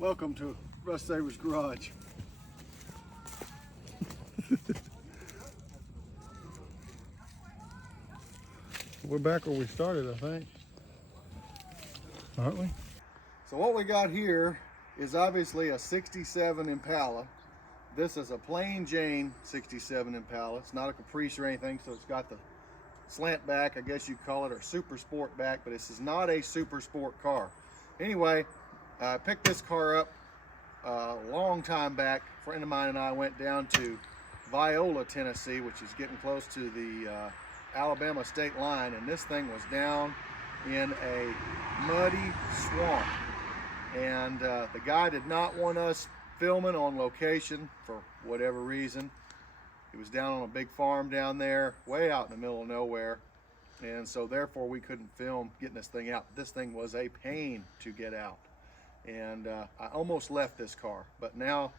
Welcome to Russ Saver's garage. We're back where we started, I think. Aren't we? So what we got here is obviously a 67 Impala. This is a plain Jane 67 Impala. It's not a Caprice or anything, so it's got the slant back, I guess you'd call it, or super sport back, but this is not a super sport car. Anyway, I picked this car up a long time back. A friend of mine and I went down to Viola, Tennessee, which is getting close to the Alabama state line, and this thing was down in a muddy swamp. And the guy did not want us filming on location for whatever reason. He was down on a big farm down there, way out in the middle of nowhere. And so therefore we couldn't film getting this thing out. This thing was a pain to get out. And I almost left this car, but now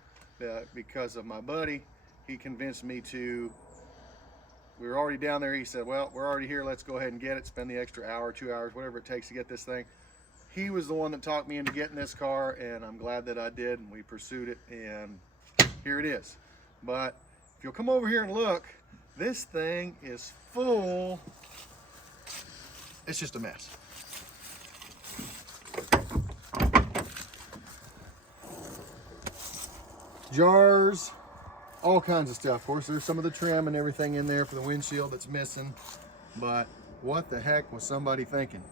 because of my buddy, he convinced me to. We were already down there. He said, well, we're already here, let's go ahead and get it, spend the extra hour, 2 hours, whatever it takes to get this thing. He was the one that talked me into getting this car, and I'm glad that I did, and we pursued it, and here it is. But if you'll come over here and look, this thing is full. It's just a mess. Jars, all kinds of stuff. Of course, there's some of the trim and everything in there for the windshield that's missing, but what the heck was somebody thinking?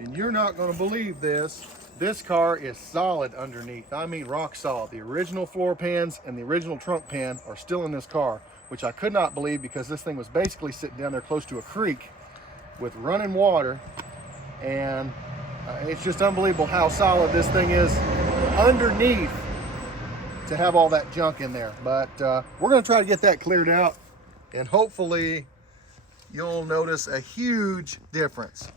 And you're not going to believe this. This car is solid underneath. I mean rock solid. The original floor pans and the original trunk pan are still in this car, which I could not believe because this thing was basically sitting down there close to a creek with running water, and it's just unbelievable how solid this thing is underneath to have all that junk in there. But we're going to try to get that cleared out, and hopefully you'll notice a huge difference.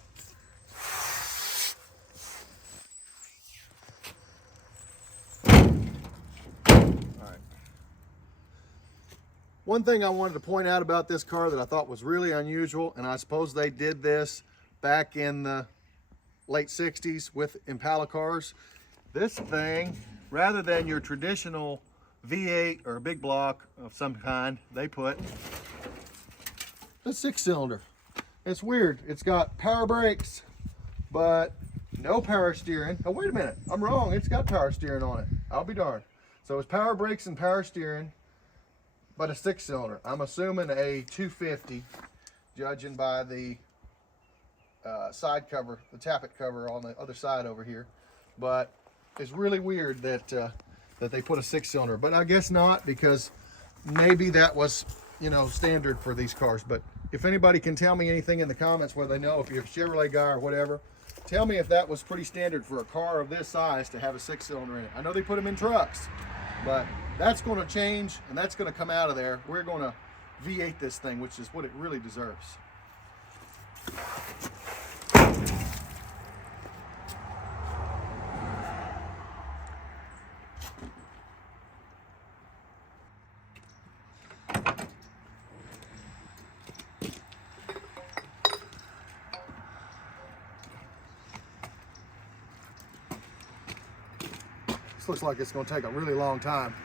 One thing I wanted to point out about this car that I thought was really unusual, and I suppose they did this back in the late 60s with Impala cars. This thing, rather than your traditional V8 or a big block of some kind, they put a 6-cylinder. It's weird. It's got power brakes, but no power steering. Oh, wait a minute. I'm wrong. It's got power steering on it. I'll be darned. So it's power brakes and power steering, but a 6-cylinder. I'm assuming a 250, judging by the side cover, the tappet cover on the other side over here. But it's really weird that that they put a 6-cylinder, but I guess not, because maybe that was, you know, standard for these cars. But if anybody can tell me anything in the comments, whether they know, if you're a Chevrolet guy or whatever, tell me if that was pretty standard for a car of this size to have a 6-cylinder in it. I know they put them in trucks, but that's going to change, and that's going to come out of there. We're going to V8 this thing, which is what it really deserves. This looks like it's going to take a really long time.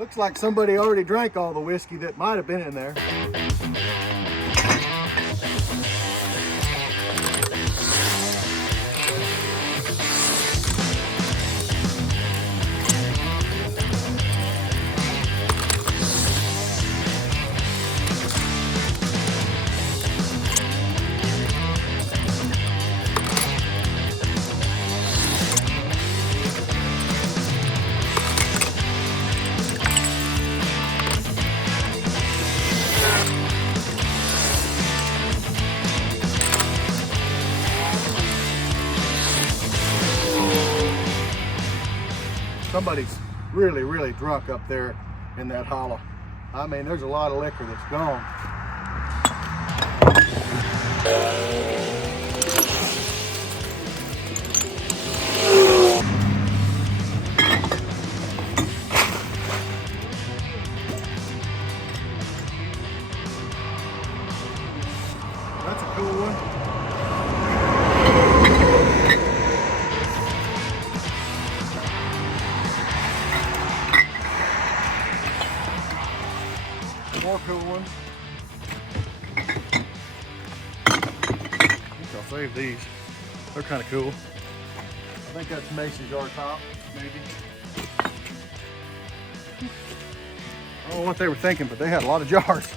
Looks like somebody already drank all the whiskey that might have been in there. Somebody's really, really drunk up there in that hollow. I mean, there's a lot of liquor that's gone. More cool ones. I think I'll save these. They're kind of cool. I think that's mason jar top, maybe. I don't know what they were thinking, but they had a lot of jars.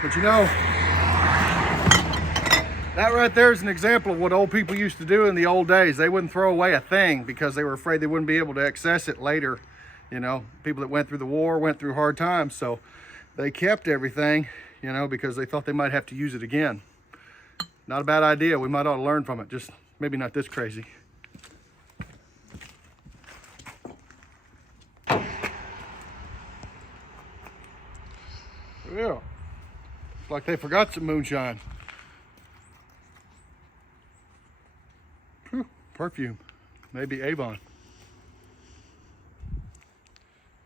But you know, that right there is an example of what old people used to do in the old days. They wouldn't throw away a thing because they were afraid they wouldn't be able to access it later. You know, people that went through the war went through hard times, so they kept everything, you know, because they thought they might have to use it again. Not a bad idea. We might ought to learn from it, just maybe not this crazy. Yeah, it's like they forgot some moonshine. Whew, perfume, maybe Avon.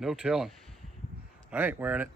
No telling. I ain't wearing it.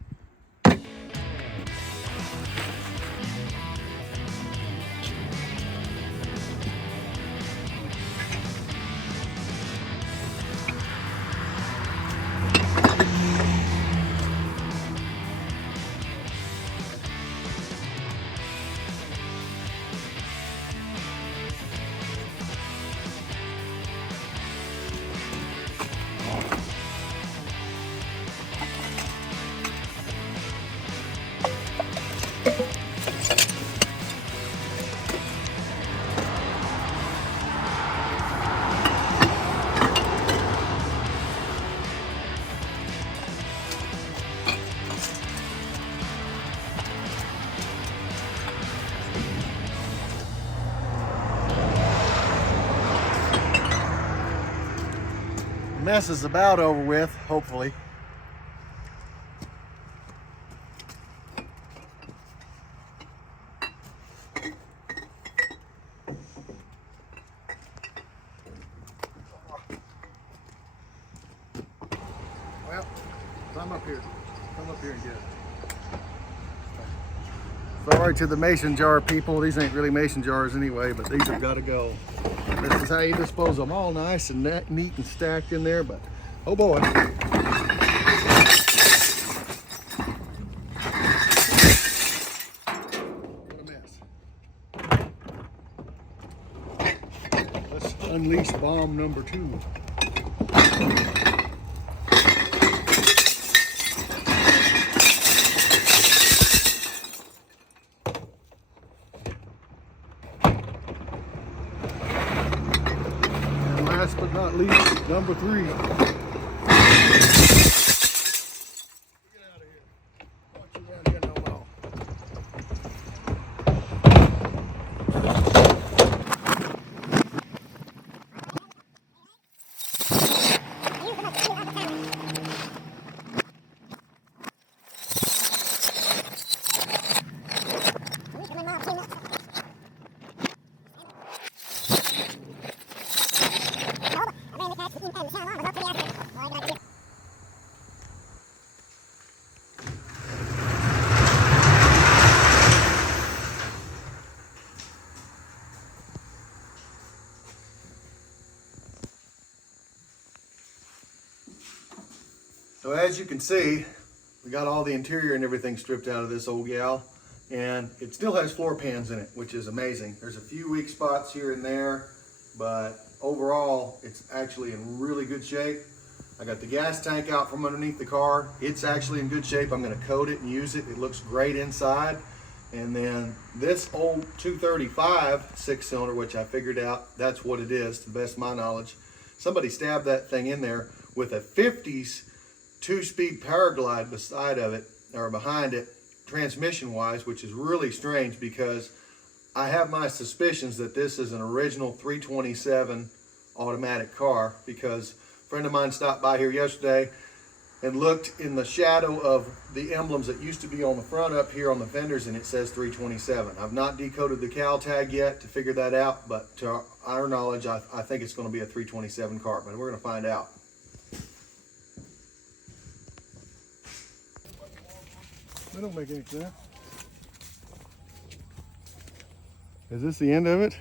Mess is about over with, hopefully. Well, come up here. Come up here and get it. Sorry to the mason jar people. These ain't really mason jars anyway, but these have got to go. This is how you dispose of them, all nice and neat and stacked in there, but oh boy. What a mess. Let's unleash bomb number 2. Last but not least, number 3. Get out of here. I want you down here no more. So as you can see, we got all the interior and everything stripped out of this old gal, and it still has floor pans in it, which is amazing. There's a few weak spots here and there, but overall, it's actually in really good shape. I got the gas tank out from underneath the car. It's actually in good shape. I'm gonna coat it and use it. It looks great inside. And then this old 235 6-cylinder, which I figured out, that's what it is, to the best of my knowledge. Somebody stabbed that thing in there with a 50s 2-speed power glide beside of it, or behind it, transmission wise, which is really strange because I have my suspicions that this is an original 327 automatic car, because a friend of mine stopped by here yesterday and looked in the shadow of the emblems that used to be on the front up here on the fenders, and it says 327. I've not decoded the cal tag yet to figure that out, but to our knowledge, I think it's going to be a 327 car, but we're going to find out. That don't make any sense. Is this the end of it?